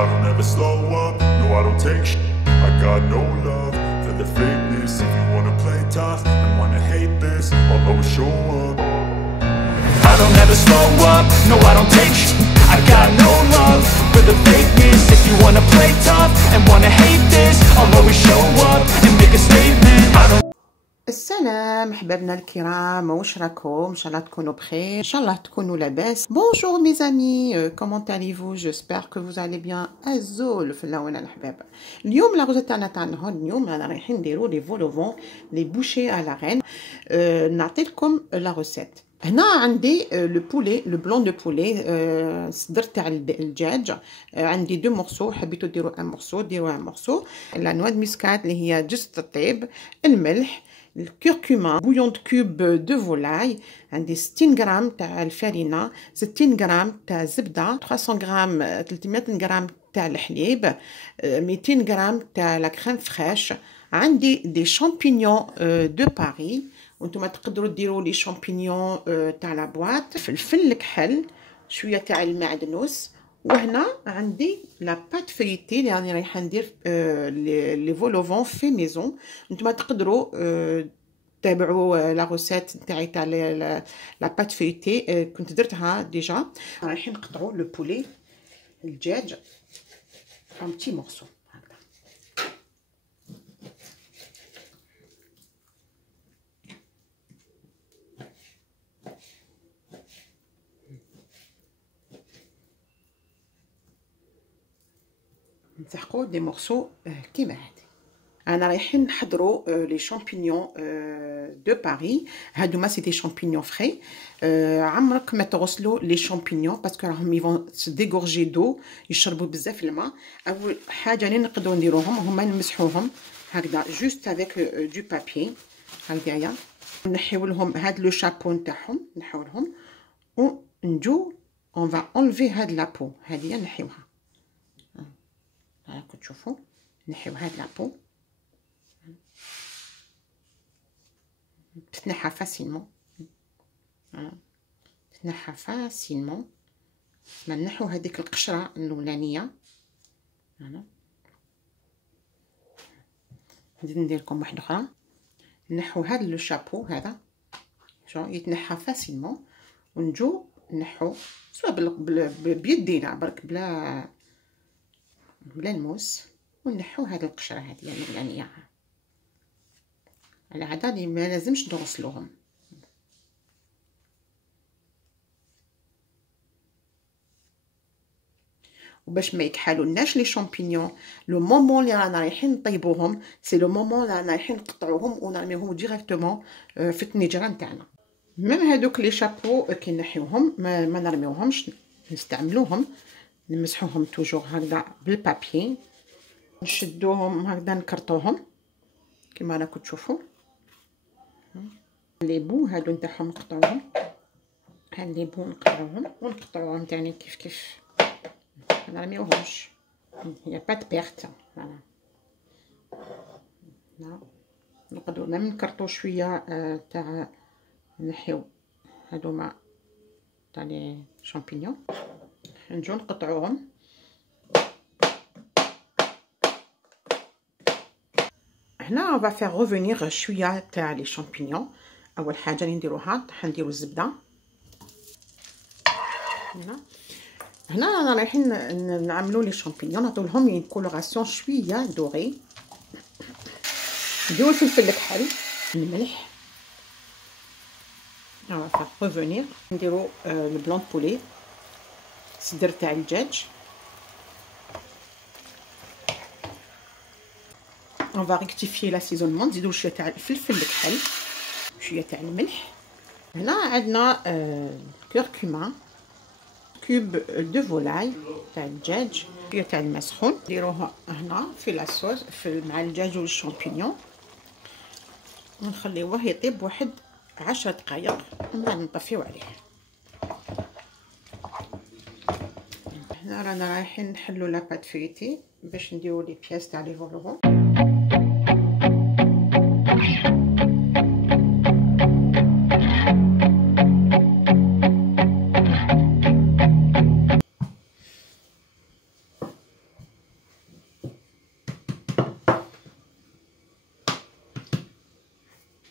I don't ever slow up, no I don't take shit. I got no love for the fakeness. If you wanna play tough and wanna hate this, I'll always show up. I don't ever slow up, no I don't take shit. I got no love for the fakeness. If you wanna play tough and wanna hate this, I'll always show up and make a statement. I don't. السلام احبابنا الكرام، واش راكم؟ ان شاء الله تكونوا بخير، ان شاء الله تكونوا لاباس. بونجور مي زامي، كومون اليفو؟ جيسبر كو فوز الي بيان. الزول في اللونه الحباب. اليوم لا غوزه تاعنا تاع النهار، اليوم رانا رايحين نديروا لي فولوفون لي بوشي على رين. نعطي لكم لا روسيت. هنا عندي لو بولي، لو بلون دو بولي، صدر تاع الدجاج. عندي دو مورسو، حبيتو ديروا ان مورسو ديروا ان مورسو. لا نوا دو مسكات اللي هي جوز الطيب، الملح، الكركما، بويون دو كوب دو فولاي. عندي 60 غرام تاع الفرينه، 60 غرام تاع الزبده، 300 غرام 300 غرام تاع الحليب، 200 غرام تاع لا كريم فريش. عندي دي شامبينيون دو باري، وانتم تقدروا ديروا لي شامبينيون تاع لا بواط، فلفل الكحل، شويه تاع المعدنوس. وهنا عندي لا بات فريتي اللي راني رايحه ندير لي فولوفون في ميزون. نتوما تقدروا تابعوا لا روسيت نتاعي تاع لا بات فريتي، كنت درتها ديجا. رايحين نقطعوا لو بولي الدجاج ان بتي مورسو هكذا. نسحقوا دي مورسو كيما هادي. انا رايحين نحضروا لي شامبينيون دو باري. هادوما سي دي شامبينيون فري. عمرك ما تغسلوا لي شامبينيون باسكو راهم يفون سي ديغورجي دو، يشربوا بزاف الماء. اول حاجه اللي نقدروا نديروهم هما نمسحوهم هكذا جوست افيك دو بابي هكذايا. نحيو لهم هاد لو شابو نتاعهم، نحيو لهم ونجو اون فا انلفي هاد لابو هادي نحيوها. راكم تشوفوا نحيو هاد لابو، تتنحى فاسيلمون، تتنحى فاسيلمون. ما نحو هذيك القشره الاولانيه. انا نزيد ندير لكم واحده اخرى. نحو هذا لو شابو هذا، شو يتنحى فاسيلمون. ونجو نحو سواء بيدينا برك بلا الموس، ونحو هذه القشره هذه الاولانيه. على عاده ما لازمش نغسلوهم. وباش ما يكحالولناش لي شامبينيون، لو مومون اللي رانا رايحين نطيبوهم سي لو مومون اللي رانا رايحين نقطعوهم ونرميوهم ديريكتومون في الطنجره نتاعنا. ميم هادوك لي شابو كي نحيوهم ما نرميوهمش، نستعملوهم، نمسحوهم توجور هكذا بالبابي، نشدوهم هكذا نكرطوهم كما راكم تشوفوا. لي بو هادو نتاعهم نقطعوهم، هاد لي بو ونقطعوهم تاني كيف ما نرميوهمش، هي با بيرت. فوالا نقدروا ميم نكرطو شويه تاع نحيو هادوما تاع لي شامبينيون، نجو نقطعوهم. هنا on va faire revenir شويه تاع لي شامبينيون. اول حاجه اللي نديروها نديرو الزبده. هنا رانا رايحين نعملوا لي شامبينيون، نعطيو لهم اون كولوراسيون شويه دوري. نديرو الفلفل الكحل، الملح. on va faire revenir. نديرو لو بلون بولي، صدر تاع الدجاج. on va rectifier l'assaisonnement. نزيدو شويه تاع الفلفل الكحل، شويه تاع الملح. هنا عندنا كركما، كوب دو فولاي تاع الدجاج، شويه تاع الماء سخون. نديروها هنا في لاصوص مع الدجاج والشامبينيون، ونخليوه يطيب واحد 10 دقائق من بعد نطفيو عليه. هنا رانا رايحين نحلو لا بات فريتي باش نديرو لي بياس تاع لي فولوفون.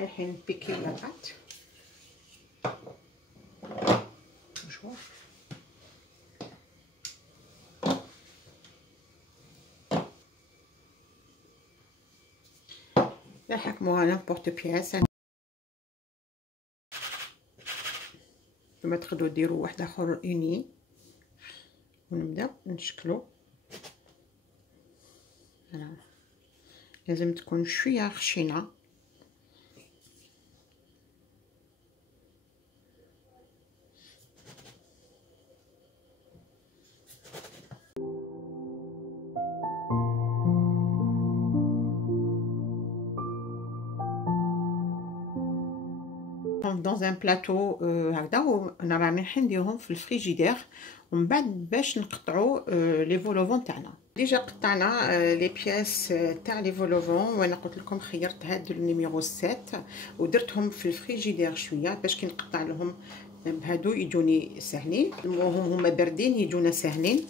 رايحين نبيكيو لاباط. شوف نحكموها نيمبورط بياس. كما تقدروا ديروا واحد اخر اوني ونبدا نشكلو. لازم تكون شويه خشينه. dans un plateau هكذا، وانا راني نديرهم في الفريجيدير، ومن بعد باش نقطعوا لي فولوفون تاعنا. ديجا قطعنا لي بياس تاع لي فولوفون، وانا قلت لكم خيرت هاد النيميرو 7 ودرتهم في الفريجيدير شويه باش كي نقطع لهم بهادو يجوني ساهلين، هما باردين يجونا ساهلين.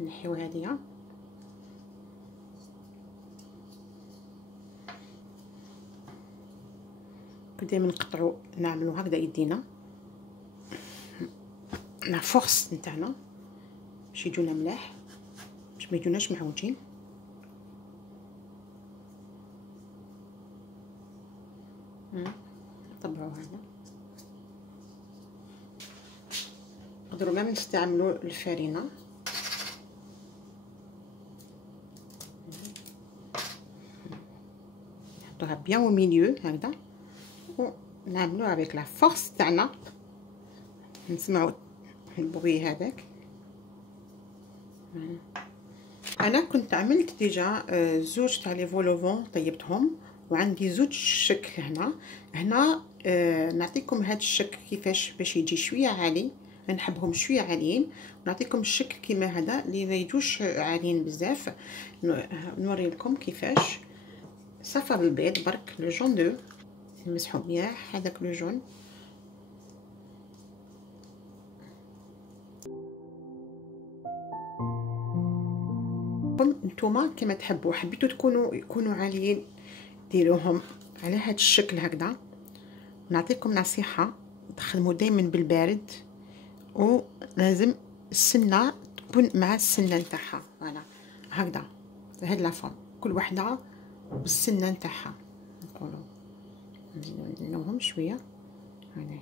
نحيو هادية دائما نقطعو نعملو هكذا يدينا لا فورس نتاعنا باش يجونا ملاح، باش ما يجوناش معوجين. نطبعو هذا. نقدروا ميم نستعملو الفرينه، نحطوها بيان او ميليو هكذا ونعملو افيك لا فورس تاعنا. نسمعوا البغي هذاك. انا كنت عملت ديجا زوج تاع لي فولوفون طيبتهم، وعندي زوج شك هنا نعطيكم هاد الشك كيفاش باش يجي شويه عالي. نحبهم شويه عاليين، ونعطيكم الشك كيما هذا اللي ما يجوش عاليين بزاف. نوري لكم كيفاش صفر البيض برك لو جون دو نمسحو مليح هذاك لو جون. نتوما كما تحبوا، حبيتوا يكونوا عاليين ديروهم على هذا الشكل هكذا. نعطيكم نصيحه، تخدموا دائما بالبارد، ولازم السنه تكون مع السنه نتاعها. فوالا هكذا هاد لا فورم كل وحده بالسنه نتاعها. نقولوا نزيدوهم شويه هنا،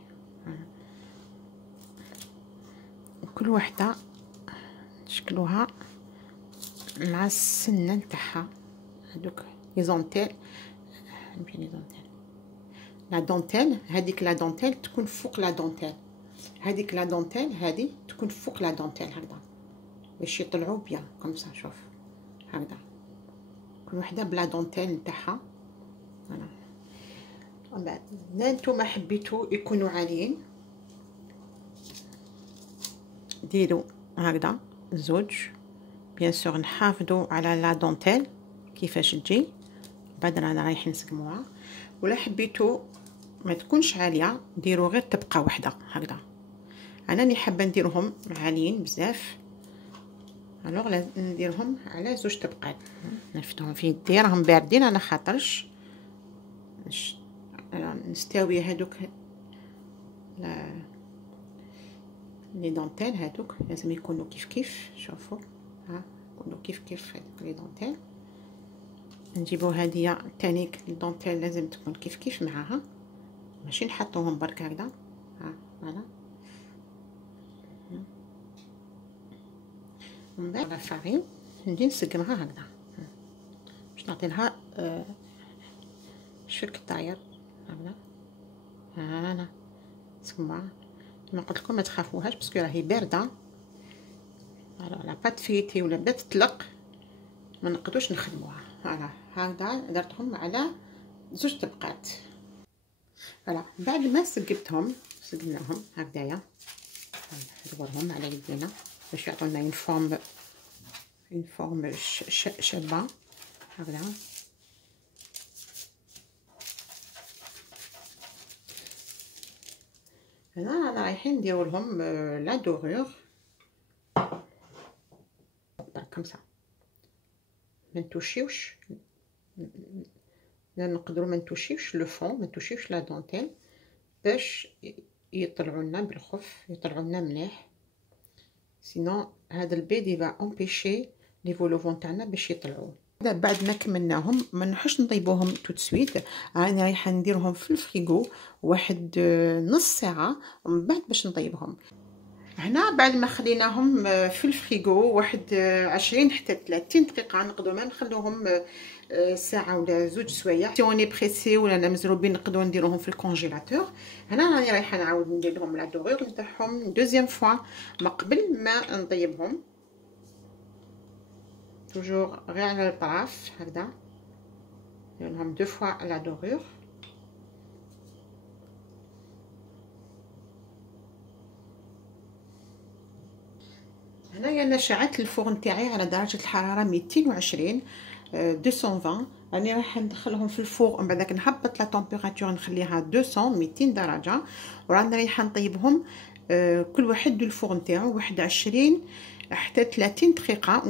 كل وحده نشكلوها مع السنه نتاعها. هذوك لي زونتيل لا دونتيل، هذيك لا دونتيل تكون فوق لا دونتيل، هذيك لا دونتيل هذه تكون فوق لا دونتيل هكذا باش يطلعوا بيان كومسا. شوف هكذا كل وحده بلا دونتيل نتاعها. فوالا ومن بعد نتوما حبيتوا يكونوا عاليين ديروا هكذا زوج. بيان سور نحافظوا على لا دونتيل كيفاش تجي، بعد رانا رايحين نسقموها. ولا حبيتوا ما تكونش عاليه ديروا غير تبقى وحده هكذا. انا اللي حابه نديرهم عاليين بزاف، الوغ لازم نديرهم على زوج طبقات. نفتهم في يدي راهم باردين على خاطرش نستوي هذوك لي دونتيل. هذوك لازم يكونوا كيف كيف. شوفوا ها يكونوا كيف كيف هذوك لي دونتيل. نجيبو هادية تاني الدونتيل لازم تكون كيف كيف معاها، ماشي نحطوهم برك هكذا. ها فوالا. من بعد الفارين نجي نسقمها هكذا باش نعطي لها شكل طاير هكذا. هانا نسقموها كما قلت لكم، ما تخافوهاش باسكو راهي بارده. لا بات فيتي ولا بدات تطلق ما نقدروش نخدموها. فوالا هكذا درتهم على زوج طبقات. فوالا بعد ما سقمناهم هكذايا ندورهم على يدينا باش يعطونا اون فورم شابه هكذا. هنا رايحين نديرو لهم لا دورور كم سا، ما نتوشيوش، نقدروا ما نتوشيوش لو فون، ما نتوشيوش لا دونتيل باش يطلعوا لنا بالخف، يطلعوا لنا مليح. سينو هذا البيض يبا امبيشي لي فولوفون تاعنا باش يطلعوا. بعد ما كملناهم ما نروحش نطيبوهم توت سويت، راني رايحه نديرهم في الفريغو واحد نص ساعه ومن بعد باش نطيبهم. هنا بعد ما خليناهم في الفريغو واحد 20 حتى 30 دقيقه، نقدروا ما نخلوهم ساعه ولا زوج سوايع. سي اوني بريسي ولا انا مزروبين نقدروا نديروهم في الكونجيلاتور. هنا راني رايحه نعاود ندير لهم لا دورور نتاعهم دوزيام فوا ما قبل ما نطيبهم، توجور غير على الطراف هكذا، ندير لهم دو فوا لا دورور. هنايا انا شعلت الفرن تاعي على درجه الحراره 220 220. راني راح ندخلهم في الفور ومن بعد نهبط لا طومبيراتور نخليها 200 درجه، وراني رايحه نطيبهم كل واحد الفرن تاعو واحد 20 حتى 30 دقيقه،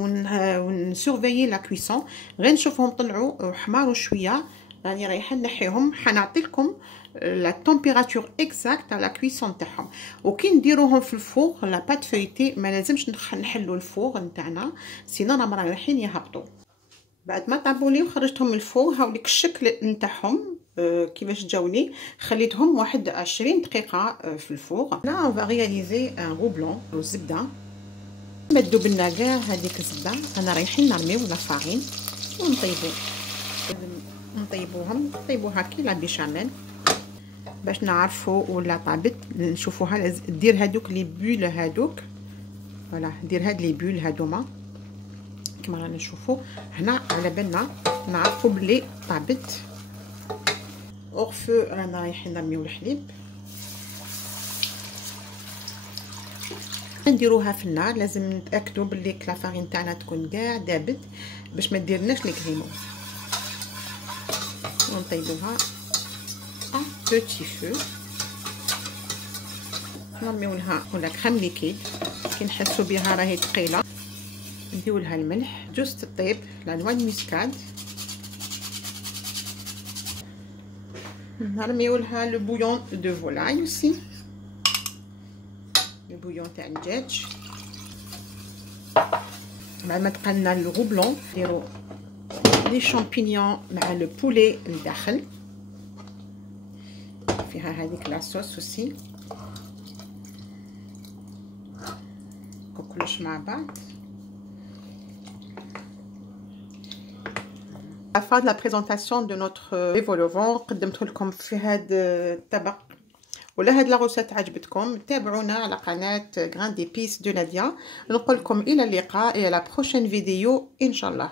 ونسورفيي لا كويسون. غير نشوفهم طلعوا حماروا شويه راني رايحه نحيهم. حنعطي لكم لا طومبيراتور اكزاكت تاع لا كويسون تاعهم. وكي نديروهم في الفور لا بات فويتي ما لازمش نحلوا الفور نتاعنا سينو راهم رايحين يهبطوا. بعد ما طابوا لي وخرجتهم من الفور هاوليك الشكل نتاعهم كيفاش جاوني. خليتهم واحد 20 دقيقه في الفور. لا اون فا رياليزي ان روبلون والزبده. ما تذوب لنا كاع هذيك الزبده، انا رايحين نرميو لا فارين ونطيبوهم. نطيبوها كي لا بيشاميل باش نعرفوا ولا طابت، نشوفوها. دير هادوك لي بول هادوك، فوالا دير هاد لي بول هادوما كما رانا نشوفوا هنا، على بالنا نعرفوا بلي طابت. اورفو رانا رايحين نرميو الحليب، نديروها في النار. لازم نتاكدوا بلي كلافارين تاعنا تكون كاع دابت باش ما ديرناش لي كريمو. ونطيبوها ا بوتي فو، نرميو لها ولا كريم ليكيد كي نحسوا بها راهي ثقيله، نديو لها الملح جوست تطيب، لا نوا ميسكاد، نرميو لها لو بويون دو فولاي اوسي، لو بويون تاع الدجاج. بعد ما تقلنا الغوبلون نديرو لي شامبينيون مع لو بولي لداخل، فيها هذيك لاصوص اوسي، كلش مع بعض. afin de la présentation de notre évolution قدمت لكم في هذا الطبق. ولا هاد لا روسيت عجبتكم تابعونا على قناه غراند ديبيس دو ناديا. نقول لكم الى اللقاء et à la prochaine vidéo ان شاء الله.